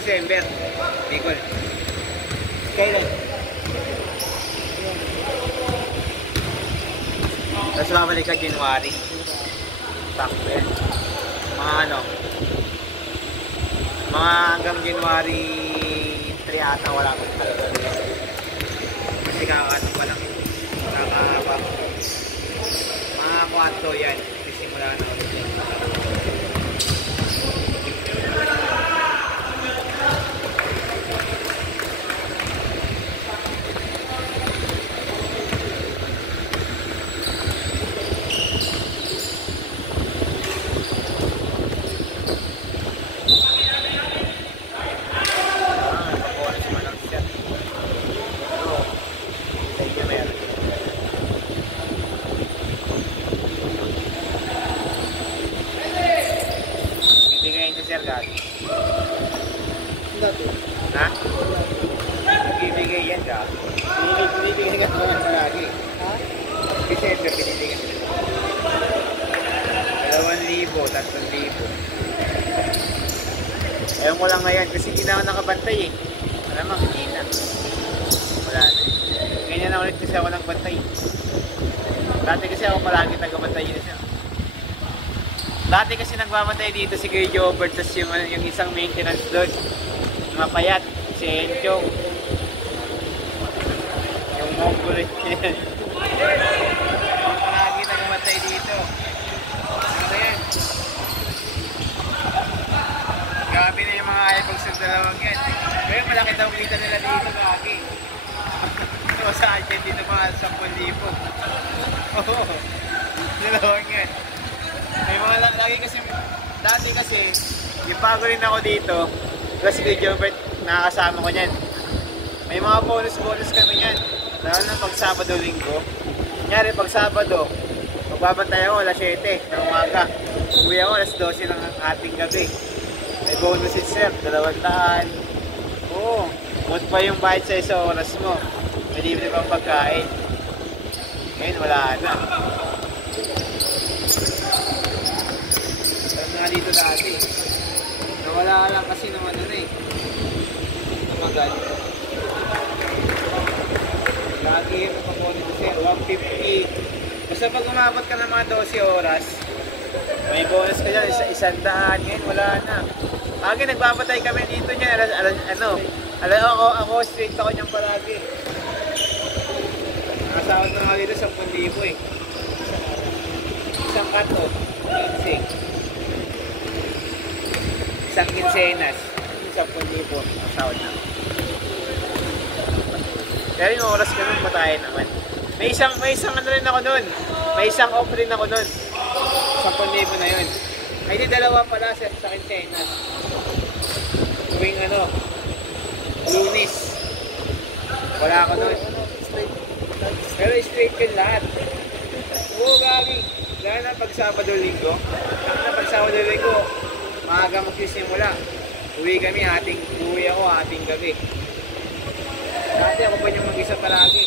December. Bicol. Kailan? Tapos babalik ka January. Sakto yan. Mga ano, mga hanggang January 3 ata wala ko talaga. Kasi kakaano pa lang. Kakapa. Mga kwanto yan. Sisimula na ulit yan. Ha? Nagbibigay yan ka? Binibigay ka naman lagi. Ha? December, binibigay ka. 2,000, 3,000. Ayaw ko lang ngayon kasi hindi na ako nakabantay eh. Malamang hindi na. Wala na. Ganyan na ulit kasi ako nagbantay. Dati kasi ako palagi nagabantay yun siya. Dati kasi nagbabantay dito si Kuya Jobert, tapos yung isang maintenance doon. Mapayat, si Encho. Yung Mongol. Palagi nagmatay dito. Ano yan? Grabe na yung mga iPhones ng dalawang yan. Kaya malaki daw kita nila dito lagi. Ito sa akin dito mga 10,000. Oo. Dalawang yan. May mga lagi kasi, dati kasi, yung bago rin ako dito, kasi kay Gilbert, nakakasama ko niyan. May mga bonus kami niyan. Lalo na pag Sabado-Linggo. Kunyari, pag Sabado, magbabantay ako alas 7 ng umaga. Uwi ako alas 12 ng ating gabi. May bonus si Sir, 200. Oo, mood pa yung bayad sa isang oras mo. May libre pang pagkain. Ngayon, wala na. Saan nga dito dati? Nawala ka lang kasi naman ano eh. Tumagal. Lagi yung napakunin ko sir, 150. Basta pag umabot ka ng mga 12 oras, may bonus ka dyan, 100. Ngayon wala na. Lagi nagbabatay kami dito niya, ako straight ako niyan palagi. Nakasahod na nga dito 10,000 eh. Isang kato, 15. Isang kinsenas, 10,000 ang sahod na. Kaya yung oras ka nun, patayin naman. May isang ano rin ako nun. May isang off rin ako nun. 10,000 na yun. Ay di dalawa pala sa kinsenas. Tuwing Lunis. Wala ako nun. Pero straight yun lahat. Oo, gagi. Lalo na pag Sabado-Linggo. Maaga magsisimula. Uwi ako ating gabi. Dati ako pa niyang mag-isa palagi.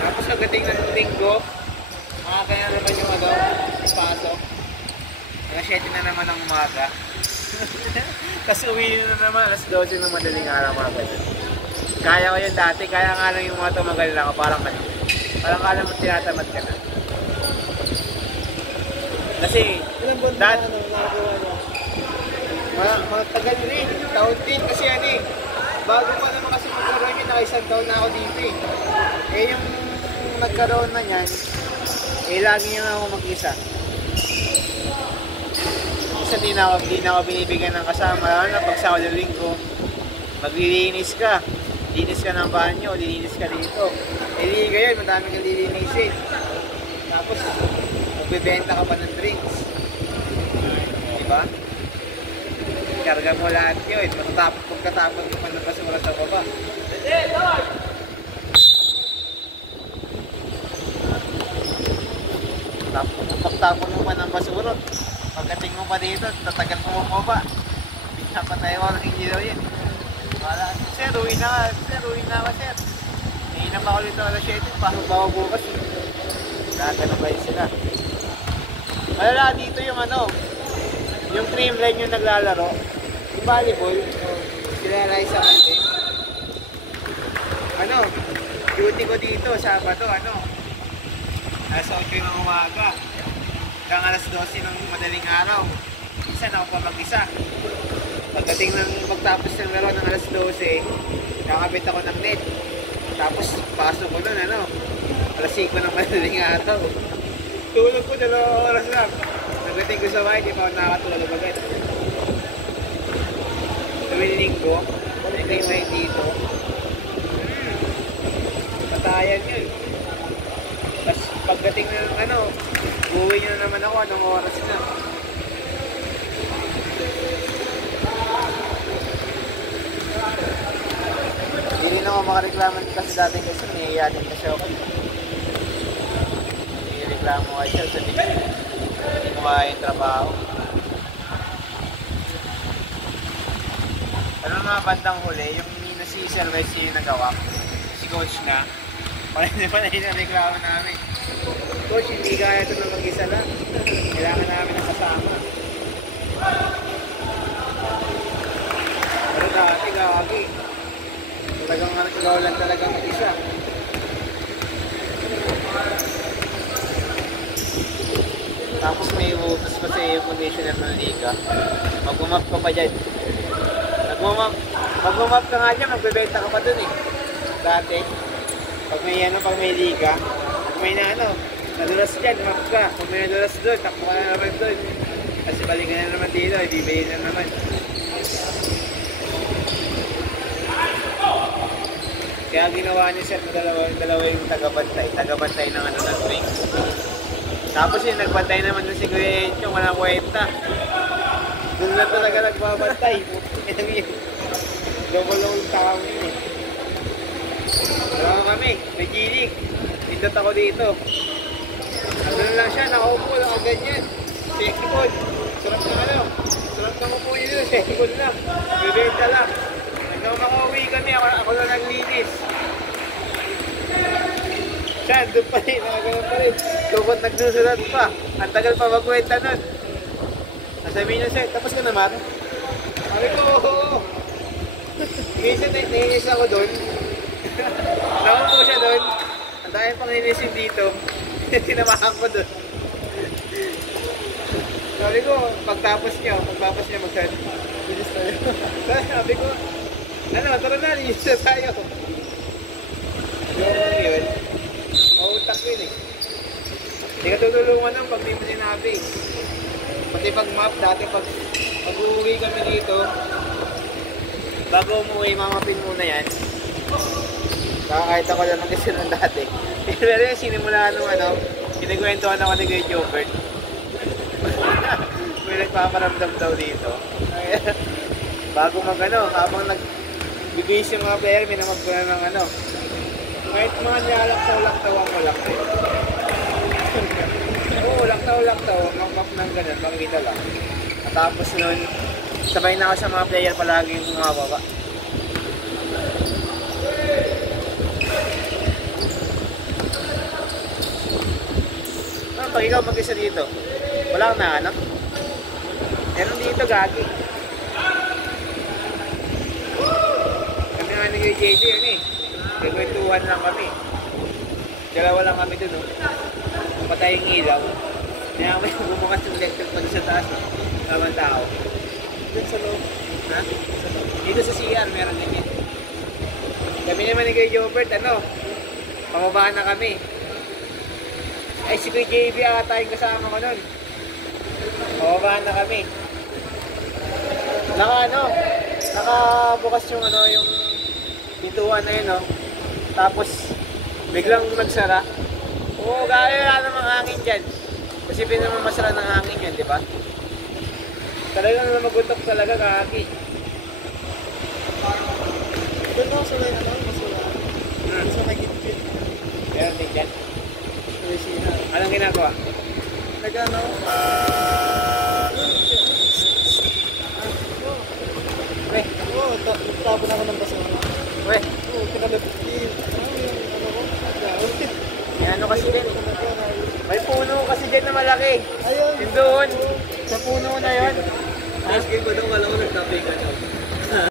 Tapos pagdating ng Linggo, kaya naman yung pasok. Alas 7 na naman ng umaga. Tapos uwi na naman, alas 12 ng madaling araw mga ganun. Kaya ko yun dati, kaya nga lang yung mga tumagal na ako, parang kala mo tinatamad ka na. Kasi, dati, matagal rin, taon din kasi bago pa naman kasi magkaroon yun, naka-isang taon na ako dito eh. Eh yung nagkaroon na yan, lagi niya ako mag-isa. Isa di na ako binibigyan ng kasama, lalo na pag Sabado-Linggo, maglilinis ka. Linis ka ng banyo, lilinis ka dito. Hindi ngayon, madami kang lilinisin. Tapos, magbibenta ka pa ng drinks. Diba? Karga mo lahat yun. Pagkatapon mo pa ng basura sa baba. Pagtapon mo pa ng basura, pagdating mo pa dito, tatagal mo mo pa. Pinapatay mo ng ilaw yun. Wala, sir, uwi na ka, sir. Nainam ako dito alas 7, pasok ako bukas. Gagano ba yun sila? Malala, dito yung Yung Creamline yung naglalaro. Yung volleyball. Sila Raisa Ante. Ano? Duty ko dito, Sabado, ano? Alas 8 ng umaga. Hanggang alas 12 ng madaling araw. Isa na ako pa mag-isa. Pagdating ng pagtapos ng laro ng alas 12, kakabit ako ng net. Tapos pasok ko nun, ano? Alas 5 ng madaling araw. Tulog ko 2 oras lang. Pagdating ko sa bahay, di pa ako nakakatulog agad. Tuwing linggo, balik kayo ngayon dito. Patayan yun. Tapos pagdating ng ano, uwi nyo na naman ako, anong oras na. Hindi rin ako makareklamo kasi dati kasi niyayanin kasi ako. Nireklamo kayo sa video. Hindi mo kaya yung trabaho. Ano mga bandang huli, yung si Sir West yung nagawa, si Coach na, hindi pa na reklamo namin. Coach, hindi kaya ito na mag-isa lang. Kailangan namin ng kasama. Pero dati gagi. Talagang ikaw lang talagang mag-isa. Tapos may utos pa sa iyo conditioner ng liga. Mag-umap ka pa dyan. Mag-umap ka nga dyan, magbebenta ka pa dun eh. Dati, pag may liga, pag may nadulas dyan, map ka. Pag may nadulas dun, takbo ka na naman dun. Kasi balikan na naman dito, ibibili na naman. Kaya ginawa niya sir na dalawa yung tagabantay ng ng drinks. Tapos yung nagbantay naman ng si Kuya Enchong, walang kwenta. Doon na talaga nagbabantay. Ito yun. Double-long tao yun eh. Dalawa kami, may gilig. Pindot ako dito. Ano lang siya, nakaupo lang ganyan. Sekipod. Sarap na sarap na upo yun, sekipod lang. Bibenta lang. Hanggang makauwi kami, ako lang naglinis. Siya, doon pa rin, nakaganoon pa rin. Tukot nagsusulat pa. Ang tagal pa magkwenta nun. Nasabihin niya siya, tapos ka naman? Sabi ko, oo. Minsan nainis ako doon. Nakaupo siya doon. Ang dahil pang ninisin dito. Tinamahan ko doon. Sabi ko, pagtapos niya magsabi. Bilis tayo. Sabi ko, tara na, linis na tayo. Yung yun, mautak yun eh. Hindi ka tutulungan ng pag di mo sinabi. Pati pag map, dati pag uuwi kami dito, bago umuwi, mamapin muna yan. Kahit ako lang mag-isa nun dati. Pero yung sinimula nung kinigwentuhan ako ni Kuya Jobert. May nagpaparamdam daw dito. Bago habang nagbibis yung mga player, minamag ko na ng kahit mga nalaktaw-laktaw ang malaktaw. Oo, laktaw-laktaw, map ng ganun, makikita lang. At tapos nun, sabay na ako sa mga player palagi yung mga baba. Pag ikaw mag-isa dito, wala kang nahanap. Meron dito, gagi. Kami nga nag-JJ yun eh. Nagkwentuhan lang kami. Dalawa lang kami dun, patay yung ilaw. Kaya kami bumukas yung electric pag sa taas, naman tao. Dito sa loob. Ha? Dito sa CR, meron din yun. Kami naman ni Kuya Jobert, pamabaan na kami. Ay, si Kuya JB ata yung kasama ko nun. Pamabaan na kami. Nakabukas yung yung pintuan na yun, Tapos, biglang magsara. Oo, gaya namang hangin dyan. Kasi naman masara ng hangin yun, di ba? Talagang magutok talaga, kaki. Doon ako sa line masula. Sa nagigit. Meron din dyan. Anong ginagawa? Nag-ano? Weh. Oo, tapon ako ng basura. Weh. Oo, pinalipin. May kasi din. May puno kasi dyan na malaki. Ayun. Yung doon. Sa puno na yun. Last game ko daw, wala ko nagtapay ka daw.